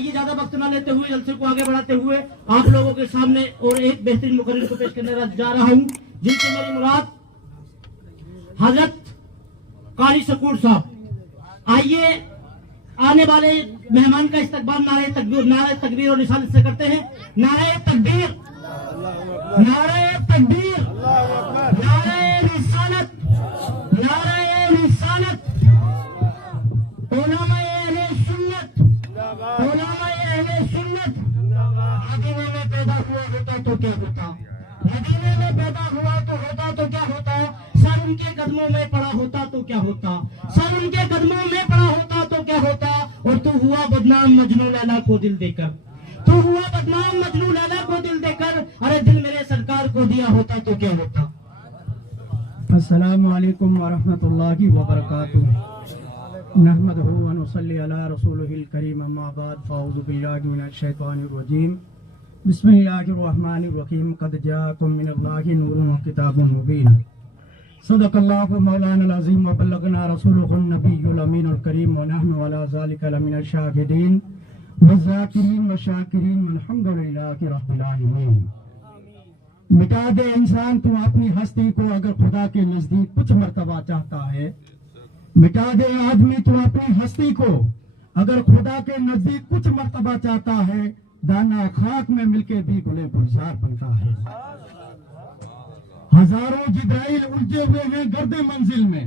आइए ज्यादा वक्त न लेते हुए जलसे को आगे बढ़ाते हुए आप लोगों के सामने और एक बेहतरीन मुकर्रिर को पेश करने जा रहा हूँ, जिनसे मेरी मुराद हजरत कारी शकूर साहब। आइए आने वाले मेहमान का इस्तकबाल नारे तकबीर और रिसालत से करते हैं। नारे तकबीर, नारे तकबीर, नारे रिसालत, नारे रिसालत। उलमाए अहले सुन्नत, उलमाए अहले सुन्नत। मदीने में पैदा हुआ होता तो क्या होता, मदीने में पैदा हुआ तो क्या होता, सर उनके कदमों में पड़ा होता तो क्या होता, सर उनके कदमों में पड़ा होता तो क्या होता। और तू हुआ बदनाम मजनू लैला को दिल देकर, तू हुआ बदनाम मजनू लैला को दिल देकर। अरे दिल मेरे सरकार को दिया होता तो क्या होता। अस्सलामु अलैकुम व रहमतुल्लाहि व बरकातुहू। नहमदुहु व नुसल्ली अला रसूलिहिल करीम, अम्मा बाद, फ़अऊज़ु बिल्लाहि मिनश शैतानिर रजीम। बिस्मिल्लाहिर रहमानिर रहीम। क़द जाअकुम मिनल्लाहि नूरुन व किताबुन मुबीन। सदक़ल्लाहु मौलाना अज़ीम व बल्लगना रसूलुहुन नबियुल अमीनुल करीम व नहनु अला ज़ालिका लमिनश शाहिदीन व ज़ाकिरीन व शाकिरीन वल्हम्दुलिल्लाहि रब्बिल आलमीन। मिटा दे इंसान तू अपनी हस्ती को, अगर खुदा के नजदीक कुछ मर्तबा चाहता है। मिटा दे आदमी तू अपनी हस्ती को, अगर खुदा के नजदीक कुछ मर्तबा चाहता है। दाना खाक में मिलके भी गुले गुलजार बनता है। हजारों जिब्राइल उलझे हुए हैं गर्दे मंजिल में,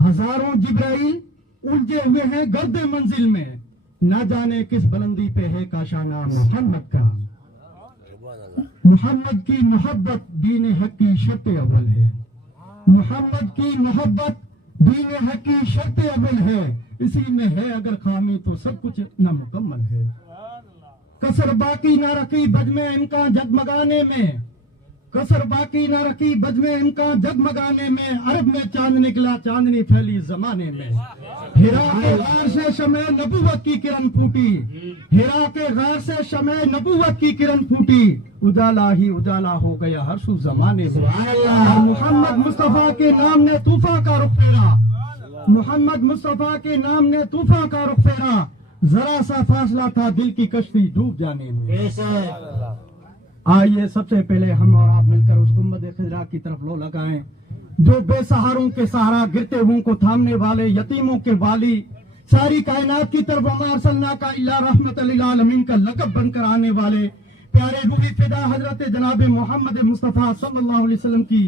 हजारों जिब्राइल उलझे हुए हैं गर्दे मंजिल में। न जाने किस बुलंदी पे है काशाना मोहम्मद का। मोहम्मद की मोहब्बत दीन हक की शर्त अव्वल है, मोहम्मद की मोहब्बत दीन हक की शर्त अव्वल है। इसी में है अगर खामी तो सब कुछ नामुकम्मल है। कसर बाकी न रखी बज में इनका जगमगाने में, कसर बाकी न रखी बज में इनका जगमगाने में। अरब में चांद निकला, चांदनी फैली जमाने में। हिरा के गार से शमे नबूवत की किरण फूटी, हिरा के गार से शमे नबूवत की किरण फूटी। उजाला ही उजाला हो गया हर सू जमाने में। मोहम्मद मुस्तफा के नाम ने तूफा का रुख फेरा, मोहम्मद मुस्तफा के नाम ने तूफा का रुख फेरा। जरा सा फासला था दिल की कश्ती डूब जाने में। आइए सबसे पहले हम और आप मिलकर उस गुंबद खिजरा की तरफ लो लगाएं, जो बेसहारों के सहारा, गिरते हुओं को थामने वाले, यतीमों के वाली, सारी कायनात की तरफ वमा अरसलना का इल्ला रहमतल लिल आलमीन का लक़ब बनकर आने वाले प्यारे रूही फिदा हजरत जनाब मोहम्मद मुस्तफ़ा सल्लल्लाहु अलैहि वसल्लम की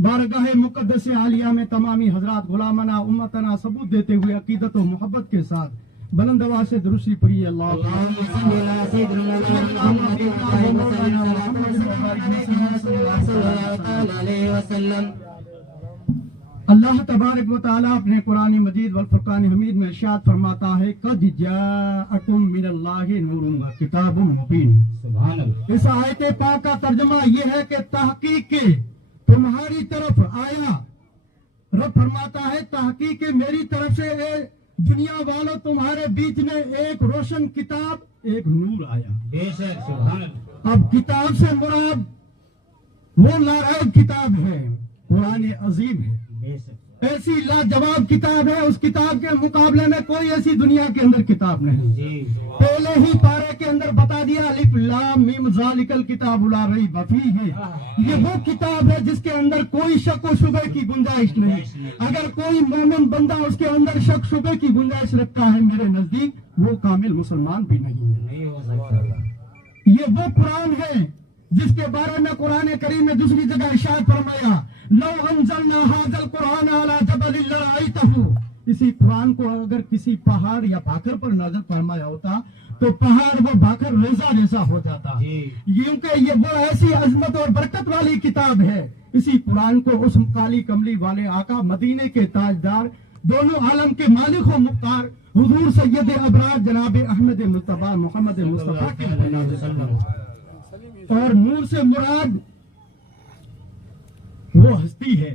बारगाह मुक़द्दस आलिया में तमामी हजरात गुलामना उम्मतना सबूत देते हुए अकीदत और मोहब्बत के साथ बुलंद आवाज़ से दुरूसी पढ़िए। अल्लाह तबारक व तआला अपने कुरान मजीद वल फुरकान हमीद में इरशाद फरमाता है, कद जाअकुम मिनल्लाहि नूरुन व किताबुम मुबीन। सुभान अल्लाह। इस आयत पाक का तर्जुमा ये है कि तहकीक के तुम्हारी तरफ आया। रब फरमाता है तहकीक के मेरी तरफ से दुनिया वालों तुम्हारे बीच में एक रोशन किताब, एक नूर आया। बेशक सुभान अल्लाह। अब किताब से मुराद वो लारैब किताब है, कुरान अजीम है। ऐसी लाजवाब किताब है, उस किताब के मुकाबले में कोई ऐसी दुनिया के अंदर किताब नहीं। पहले ही पारे के अंदर बता दिया, अलिफ लाम मीम ज़ालिकल किताबु ला रैब फीह। ये वो किताब है जिसके अंदर कोई शक व शुबे की गुंजाइश नहीं। अगर कोई मोमिन बंदा उसके अंदर शक शुबे की गुंजाइश रखता है, मेरे नजदीक वो कामिल मुसलमान भी नहीं है। ये वो कुरान है जिसके बारे में कुरान करीम में दूसरी जगह इरशाद फरमाया, लौ अंज़लना हाज़ल कुरान अला जबलिन लरअयतहु। इसी कुरान को अगर किसी पहाड़ या भाकर पर नजर फरमाया होता तो पहाड़ वो भाकर रेजा जैसा हो जाता। क्योंकि ये वो ऐसी अजमत और बरकत वाली किताब है। इसी कुरान को उस काली कमली वाले आका, मदीने के ताजदार, दोनों आलम के मालिक व मुख्तार हुजूर सैयद अबरार जनाब अहमद मुस्तफा मोहम्मद मुस्तफा के और नूर से मुराद वो हस्ती है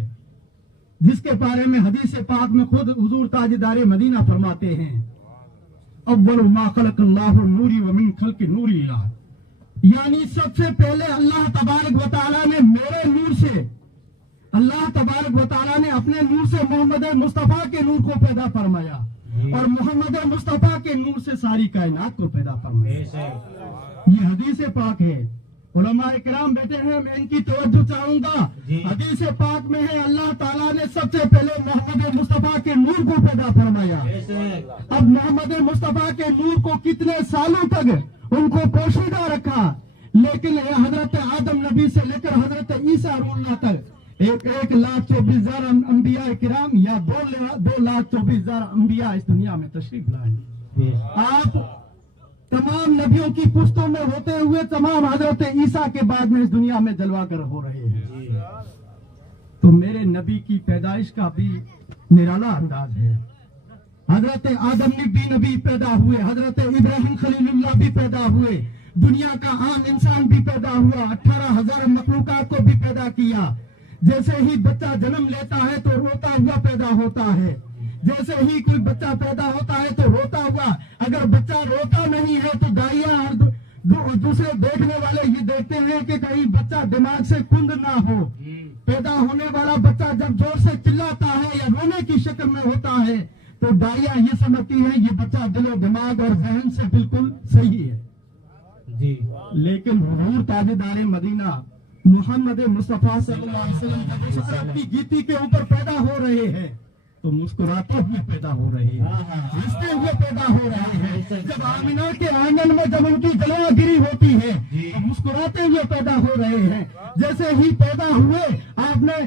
जिसके बारे में हदीस पाक में खुद हुजूर ताजदार मदीना फरमाते हैं, अव्वल मा खलक़ल्लाहु नूरी व मिन खल्क़ि नूरी ला। यानी सबसे पहले अल्लाह तबारक व तआला ने मेरे नूर से, अल्लाह तबारक व तआला ने अपने नूर से मोहम्मद मुस्तफा के नूर को पैदा फरमाया। اور محمد मुस्तफा के नूर से सारी कायनात को पैदा फरमाया। ये हदीस पाक है, उलमा इकराम बैठे हैं, मैं इनकी तवज्जो चाहूंगा। हदीस पाक में है अल्लाह ताला ने सबसे पहले मोहम्मद मुस्तफा के नूर को पैदा फरमाया। अब मोहम्मद मुस्तफा के नूर को कितने सालों तक उनको पोशीदा रखा, लेकिन हजरत आदम नबी से लेकर हजरत ईसा रूल्ला तक 1,24,000 अंबिया किराम या 2,24,000 अंबिया इस दुनिया में तशरीफ लाए। आप तमाम नबियों की पुश्तों में होते हुए तमाम हजरत ईसा के बाद में इस दुनिया में जलवागर हो रहे हैं। तो मेरे नबी की पैदाइश का भी निराला अंदाज है। हजरत आदम भी नबी पैदा हुए, हजरत इब्राहिम खलीलुल्लाह भी पैदा हुए, दुनिया का आम इंसान भी पैदा हुआ, 18,000 मखलूकात को भी पैदा किया। जैसे ही बच्चा जन्म लेता है तो रोता हुआ पैदा होता है, जैसे ही कोई बच्चा पैदा होता है तो रोता हुआ, अगर बच्चा रोता नहीं है तो दाइया और दूसरे देखने वाले ये देखते हैं कि कहीं बच्चा दिमाग से कुंद ना हो। पैदा होने वाला बच्चा जब जोर से चिल्लाता है या रोने की शक्ल में होता है तो दाइया ये समझती है ये बच्चा दिलो दिमाग और जहन से बिल्कुल सही है जी। लेकिन हुजूर ताजदार मदीना मोहम्मद मुस्तफा सल्लल्लाहु अलैहि वसल्लम जब अपनी गीती के ऊपर पैदा हो रहे हैं तो मुस्कुराते हुए पैदा हो रहे हैं, हंसते हुए पैदा हो रहे हैं। जब आमिना के आंगन में जब उनकी जलवागिरी होती है तो मुस्कुराते हुए पैदा हो रहे हैं। जैसे ही पैदा हुए आपने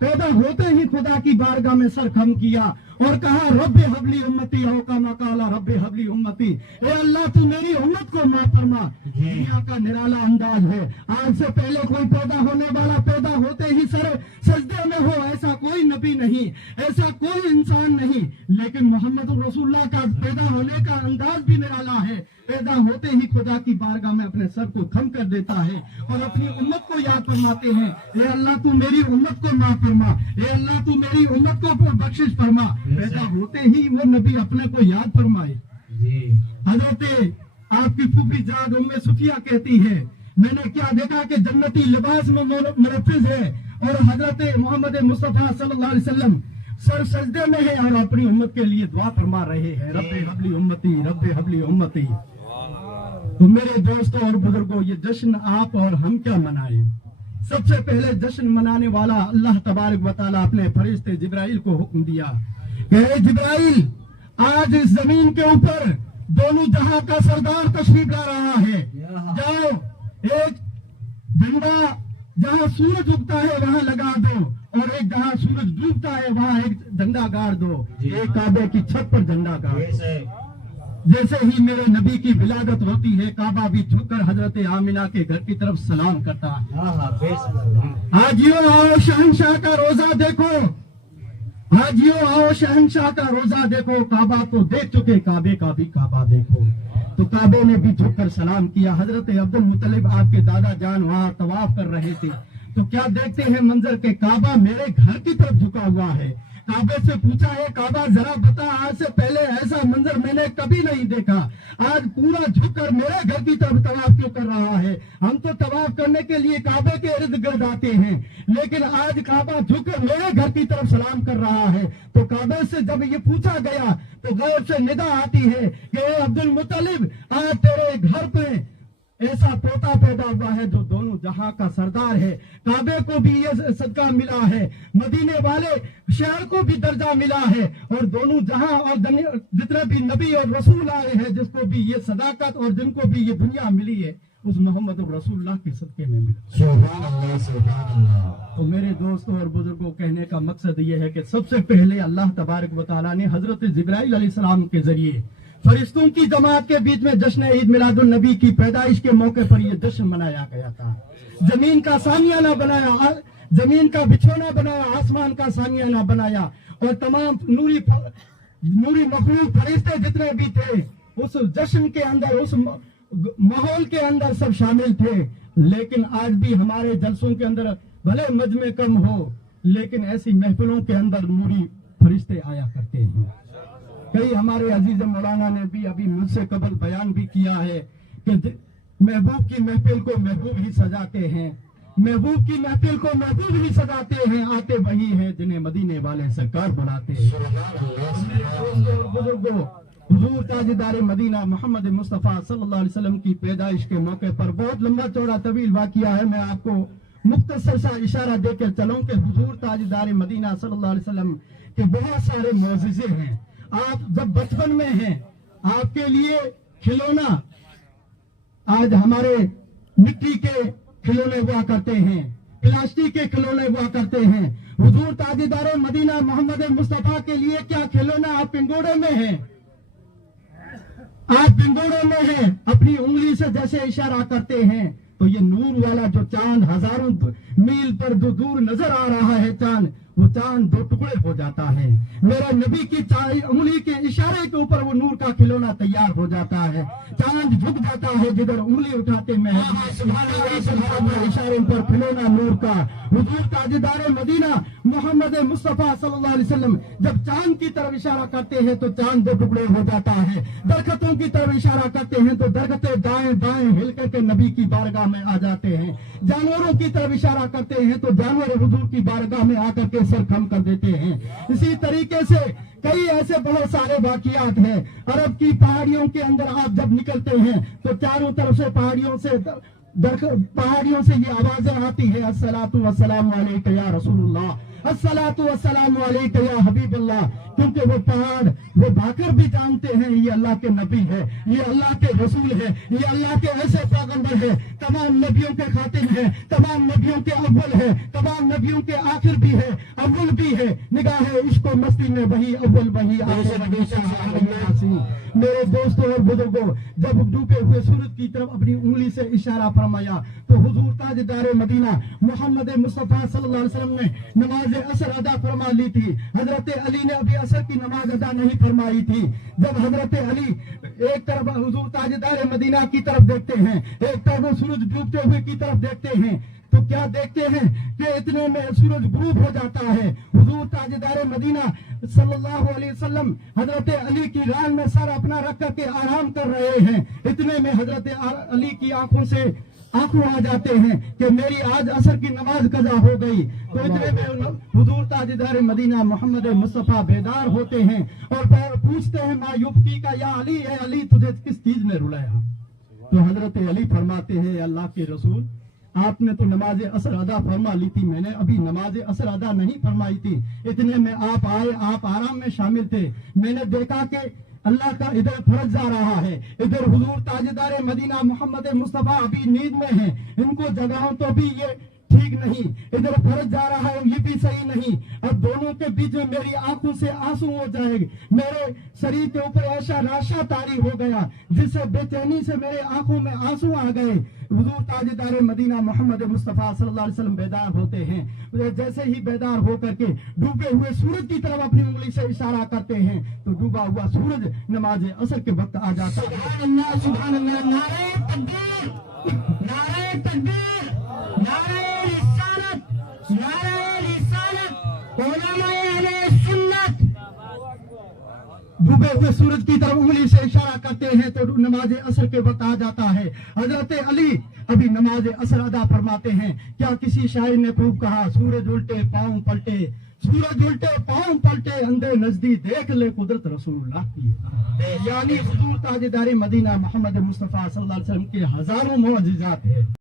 पैदा होते ही खुदा की बारगाह में सर खम किया और कहा रब्बे हबली उम्मती हो कमा काला रब्बे हबली उम्मती, ए अल्लाह तू मेरी उम्मत को माफ फरमा। दुनिया का निराला अंदाज है। आज से पहले कोई पैदा होने वाला पैदा होते ही सर सजदे में हो, ऐसा कोई नबी नहीं, ऐसा कोई इंसान नहीं। लेकिन मोहम्मद रसूलुल्लाह का पैदा होने का अंदाज भी निराला है। पैदा होते ही खुदा की बारगाह में अपने सर को खम कर देता है और अपनी उम्मत को याद फरमाते हैं, ए अल्लाह तू मेरी उम्मत को माफ फरमा, ए अल्लाह तू मेरी उम्मत को बख्शिश फरमा। पैदा होते ही वो नबी अपने को याद फरमाए। हजरत आपकी फूफी जाद उम्मे सुफिया कहती है, मैंने क्या देखा कि जन्नती लिबास में मुलफ़्फ़िज़ है और हजरत मोहम्मद मुस्तफा सल्लल्लाहु अलैहि वसल्लम सर सजदे में है और अपनी उम्मत के लिए दुआ फरमा रहे हैं, रब्बे हबली उम्मती रब्बे हबली उम्मती। तो मेरे दोस्तों और बुजुर्गों, ये जश्न आप और हम क्या मनाएं? सबसे पहले जश्न मनाने वाला अल्लाह तबारक व तआला अपने फरिश्ते जिब्राइल को हुक्म दिया कि जिब्राइल आज इस जमीन के ऊपर दोनों जहां का सरदार तशरीफ ला रहा है, जाओ एक झंडा जहां सूरज उगता है वहां लगा दो और एक जहां सूरज डूबता है वहां एक झंडा गाड़ दो, एक काबे की छत पर झंडा गाड़ दो। जैसे ही मेरे नबी की विलादत होती है काबा भी झुककर हजरत आमिना के घर की तरफ सलाम करता है। हाजियों आओ शहंशाह का रोजा देखो, हाजियों आओ शहंशाह का रोजा देखो, काबा तो देख चुके काबे का भी काबा देखो। तो काबे ने भी झुककर सलाम किया। हजरत अब्दुल मुत्तलिब आपके दादा जान वहां तवाफ कर रहे थे तो क्या देखते हैं मंजर के काबा मेरे घर की तरफ झुका हुआ है। काबे से पूछा है काबा जरा बता, आज से पहले ऐसा मंजर मैंने कभी नहीं देखा, आज पूरा झुककर मेरे घर की तरफ तवाफ क्यों कर रहा है? हम तो तवाफ करने के लिए काबे के इर्द गिर्द आते हैं, लेकिन आज काबा झुककर मेरे घर की तरफ सलाम कर रहा है। तो काबे से जब ये पूछा गया तो गौर से निदा आती है कि अब्दुल मुत्तलिब आज तेरे घर पे ऐसा पोता पैदा हुआ है जो दोनों जहां का सरदार है। काबे को भी ये सदका मिला है, मदीने वाले शहर को भी दर्जा मिला है और दोनों जहां और जितने भी नबी और रसूल आए हैं जिसको भी ये सदाकत और जिनको भी ये दुनिया मिली है उस मोहम्मद रसूलुल्लाह के सदके में मिला। सुभान अल्लाह, सुभान अल्लाह। तो मेरे दोस्तों और बुजुर्गों, कहने का मकसद ये है कि सबसे पहले अल्लाह तबारक व तआला ने हजरत जिब्राइल अलैहिस्सलाम के जरिए फरिश्तों की जमात के बीच में जश्न ईद मिलादुन नबी की पैदाइश के मौके पर यह जश्न मनाया गया था। जमीन का सामियाना बनाया, जमीन का बिछौना बनाया, आसमान का सामियाना बनाया और तमाम नूरी मखलूक फरिश्ते जितने भी थे उस जश्न के अंदर, उस माहौल के अंदर सब शामिल थे। लेकिन आज भी हमारे जलसों के अंदर भले मजमे कम हो लेकिन ऐसी महफिलों के अंदर नूरी फरिश्ते आया करते हैं। कई हमारे अजीज मौलाना ने भी अभी मुझसे कबल बयान भी किया है कि महबूब की महफिल को महबूब ही सजाते हैं। महबूब की महफिल को महबूब ही सजाते हैं, आते वही हैं जिन्हें मदीने वाले सरकार बुलाते हैं। बुजुर्गों, हुजूर ताजदार मदीना मोहम्मद मुस्तफ़ा सल्लल्लाहु अलैहि वसल्लम की पैदाइश के मौके पर बहुत लंबा चौड़ा तवील वाक़िया है। मैं आपको मुख्तसर सा इशारा देकर चलूं कि हुजूर ताजदार मदीना सल्लल्लाहु अलैहि वसल्लम के बहुत सारे मौजिज़े हैं। आप जब बचपन में हैं, आपके लिए खिलौना, आज हमारे मिट्टी के खिलौने हुआ करते हैं, प्लास्टिक के खिलौने हुआ करते हैं। हुजूर ताजदार मदीना मोहम्मद मुस्तफ़ा के लिए क्या खिलौना? आप पिंगोड़े में हैं, आप पिंगोड़े में हैं, अपनी उंगली से जैसे इशारा करते हैं तो ये नूर वाला जो चांद हजारों मील पर जो दूर नजर आ रहा है चांद, वो चांद दो टुकड़े हो जाता है। मेरे नबी की उंगली के इशारे के ऊपर वो नूर का खिलौना तैयार हो जाता है। चांद झुक जाता है जिधर उंगली उठाते में इशारे पर खिलौना नूर का। हुजूर ताजदार मदीना मोहम्मद मुस्तफ़ा सल्लल्लाहु अलैहि वसल्लम जब चांद की तरफ इशारा करते हैं तो चांद दो टुकड़े हो जाता है। दरख्तों की तरफ इशारा करते हैं तो दरख्तें दाएं बाएं हिल करके नबी की बारगाह में आ जाते हैं। जानवरों की तरफ इशारा करते हैं तो जानवर हुजूर की बारगाह में आकर के सर खम कर देते हैं। इसी तरीके से कई ऐसे बहुत सारे वाकियात हैं। अरब की पहाड़ियों के अंदर आप जब निकलते हैं तो चारों तरफ से पहाड़ियों से ये आवाजें आती है, अस्सलातु वस्सलामु अलैका या रसूलुल्लाह, अस्सलातु वस्सलामु अलैका या हबीबल्लाह। क्योंकि वो पहाड़ वो भाकर भी जानते हैं ये अल्लाह के नबी है, ये अल्लाह के रसूल है, ये अल्लाह के ऐसे पैगंबर है, तमाम नबियों के खातिम है, तमाम नबियों के अव्वल है, तमाम नबियों के आखिर भी है, अव्वल भी है। निगाह इश्क मस्ती में वही अव्वल वही आखिर। मेरे दोस्तों और बुजुर्गों, जब डूबे हुए सूरज की तरफ अपनी उंगली से इशारा फरमाया तो हुजूर ताजदार मदीना मोहम्मद मुस्तफ़ा सल्लल्लाहु अलैहि वसल्लम ने नमाज असर अदा फरमा ली थी। हजरत अली ने अभी असर की नमाज अदा नहीं फरमाई थी। जब हजरत अली एक तरफ हुजूर ताजदार मदीना की तरफ देखते हैं, एक तरफ सूरज डूबते हुए की तरफ देखते हैं, तो क्या देखते हैं कि इतने में सूरज गुरूब हो जाता है। हुजूर ताजदार मदीना सल्लल्लाहु अलैहि वसल्लम हजरत अली की रान में सर अपना रख करके आराम कर रहे हैं। इतने में हजरत अली की आंखों से आंसू आ जाते हैं कि मेरी आज असर की नमाज कज़ा हो गई। तो इतने में हुजूर ताजदार मदीना मोहम्मद मुस्तफ़ा बेदार होते हैं और पूछते हैं मा युब्की का या अली, है अली तुझे किस चीज ने रुलाया? तो हजरत अली फरमाते हैं अल्लाह के रसूल, आपने तो नमाज असर अदा फरमा ली थी, मैंने अभी नमाज असर अदा नहीं फरमाई थी। इतने में आप आए, आप आराम में शामिल थे। मैंने देखा कि अल्लाह का इधर फर्ज जा रहा है, इधर हुजूर ताजदार मदीना मोहम्मद मुस्तफ़ा अभी नींद में हैं, इनको जगाओ तो भी ये ठीक नहीं, इधर फर्ज जा रहा है ये भी सही नहीं। अब दोनों के बीच में मेरी आंखों से आंसू हो जाएंगे, मेरे शरीर के ऊपर ऐसा राशा तारी हो गया जिससे बेचैनी से मेरे आंखों में आंसू आ गए। हुजूर ताजदार मदीना मोहम्मद मुस्तफ़ा सल्लल्लाहु अलैहि वसल्लम बेदार होते हैं। जैसे ही बेदार होकर के डूबे हुए सूरज की तरफ अपनी उंगली से इशारा करते हैं तो डूबा हुआ सूरज नमाज असर के वक्त आ जाता है। सुभान अल्लाह, नारे तकबीर, नारे तकबीर, नारे रिसालत, नारे रिसालत, उलमाए अहले सुन्नत। डूबे हुए सूरज की तरफ उंगली से इशारा करते हैं तो नमाज असर के वक्त आ जाता है। हजरत अली अभी नमाज असर अदा फरमाते हैं। क्या किसी शायर ने खूब कहा, सूरज उल्टे पांव पलटे, सूरज उल्टे पांव पलटे, अंधे नजदीक देख ले कुदरत रसूलुल्लाह की। यानी हुजूर ताजदार मदीना मोहम्मद मुस्तफ़ा सल्लल्लाहु अलैहि वसल्लम के हजारों मौजिज़ात हैं।